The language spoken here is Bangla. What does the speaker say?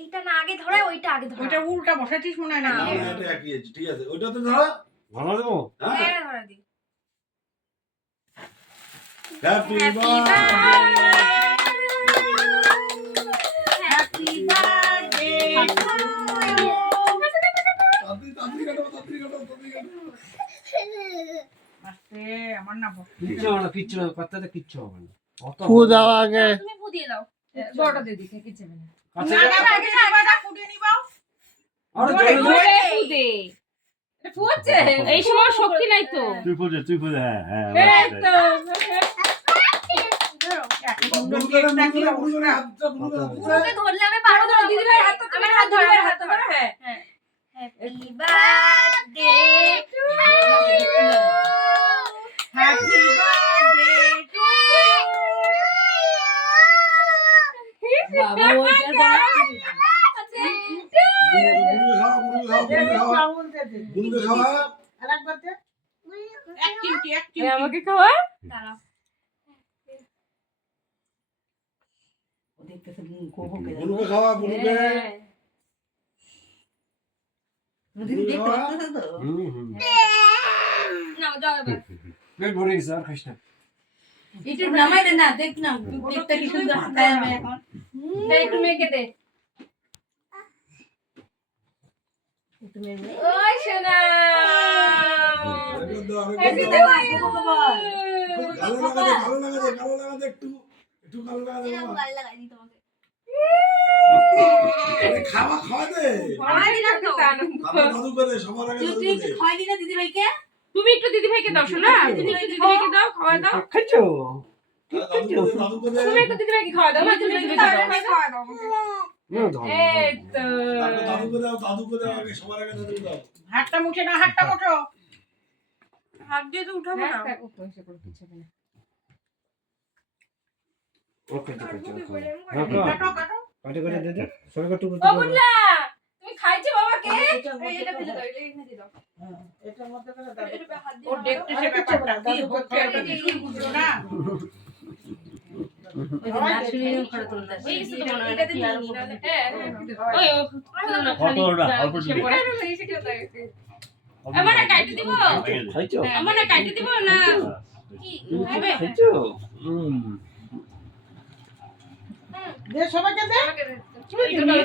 এইটা না আগে ধরায় ওইটা আগে ধরা। ওইটা উল্টা বসাইছিস মনে হয় না। না এটা একই আছে, ঠিক আছে ওইটা তো ধরো। ভালো দেবো। হ্যাঁ ধরা দি। Happy Happy happy birthday to you. আস্তে আমার না বস। কিচ্ছু হবে না, কিচ্ছু হবে না, পাত্তাতে কিচ্ছু হবে না। অত ফু দাও আগে। তুমি ফু দিয়ে দাও। বড়টা দিয়ে দিকে কিছু না। কাছে না না আগে যাবাটা ফুটে নিবাও। আরে জোরে, জলে জোরে। ফুদে এটা ফুটছে। এই সময় শক্তি নাই তো। তুই ফুদে হ্যাঁ হ্যাঁ এই তো। ধরো। হাতটা পুরোকে ধরলে আমি পারবো না। দিদি ভাই হাতটা তুমি আমার হাত ধরো, দিদি ভাই আমার হাত হাতটা ধরো। ধরো হ্যাঁ। হ্যাঁ। Happy birthday two happy birthday two বাবা ওইটার বড় বুনবে খাওয়া আরেকবার দে। এক চিমটি আমাকে খাওয়া দাঁড়াও। বুনবে খাওয়া বুনবে নাও যাও এবার। পেট ভরে গেছে আর খাইস না। একটু নামাই দে না দেখ না দেখতে কি সুন্দর হাতায় আমি এখন দে একটু মেখে দে। ওই সোনা। আরেকবার দাও, আরেকবার দাও। ভালো লাগাতে একটু ভালো লাগাতে বাবা। গাল লাগাই দি তোমাকে। আরে খাওয়া দে। খাওয়াই দিলাম তো। খাওয়া দাদু করে সবার আগে দাদু করে। খাইলি না দিদি ভাইকে তুমি একটু দিদি ভাইকে দাও শোনা তুমি একটু দিদি ভাইকে দাও খাওয়া দাও খাইছো? দাদু করে তুমি একটু দিদি ভাইকে খাওয়া দাও না তুমি দিদি ভাইকে দাও না ধর। এই তো দাদু করে দাও আগে সবার আগে দাদু দাও। হাতটা মুছে না হাতটা মোছো। হাত দিয়ে তো উঠাবো না। ওকে ঠিক আছে কাটো কাটো। কাটে কাটে দে দে সবাই কাটু ও বুল্লা তুমি খাইছো বাবাকে? এই এটা ফেলে দাও, এটা এখানে দিয়ে দাও। এটার মধ্যে করে দাও। এটা হাত দিয়ে ও দেখতে সে ব্যাপারটা কি হচ্ছে এটা কিছুই বুঝলো না। এই যে তো মনে হয় এটাতে নিয়ে নি নাহলে ওই কতটা অল্প সে দিবি? পড়ে এসে কেউ থাকে। আমার না কাটে দিব খাইছো? আমার না কাটে দিব না কি তুমি খাবে? খাইছো? দে সবাইকে দে। আমাকে দে। তুমি নিয়ে